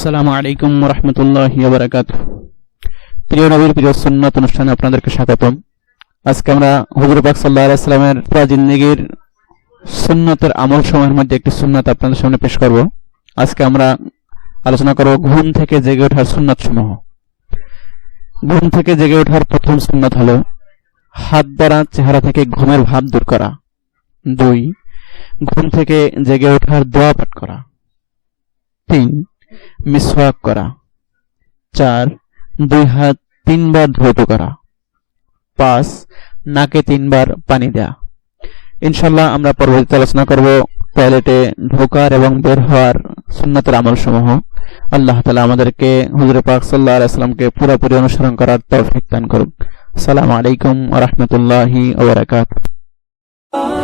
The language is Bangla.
আসসালামু আলাইকুম ওয়া রাহমাতুল্লাহি ওয়া বারাকাতুহু। প্রিয় নবীর প্রিয় সুন্নাত অনুষ্ঠানে আপনাদেরকে স্বাগতম। আজকে আমরা হুজুর পাক সাল্লাল্লাহু আলাইহি ওয়াসাল্লামের পুরা জিন্দেগীর সুন্নতের আমল সময়ের মধ্যে একটি সুন্নাত আপনাদের সামনে পেশ করব। আজকে আমরা আলোচনা করব ঘুম থেকে জেগে ওঠার সুন্নাতসমূহ। ঘুম থেকে জেগে ওঠার প্রথম সুন্নাত হলো হাত দ্বারা চেহারা থেকে ঘুমের ভাব দূর করা। 2. ঘুম থেকে জেগে ওঠার দোয়া পাঠ করা। 3. মিসওয়াক করা। 4. 2 হাত 3 বার ধৌত করা। 5. নাকে 3 বার পানি দেয়া। ইনশাআল্লাহ আমরা পরবর্তীতে আলোচনা করব টয়লেটে ঢোকার এবং বের হওয়ার সুন্নাতের আমলসমূহ। আল্লাহ তাআলা আমাদেরকে হুজুর পাক সাল্লাল্লাহু আলাইহি ওয়াসাল্লামকে পুরোপুরি অনুসরণ করার তৌফিক দান করুন। আসসালামু আলাইকুম ওয়া রাহমাতুল্লাহি ওয়া বারাকাতুহু।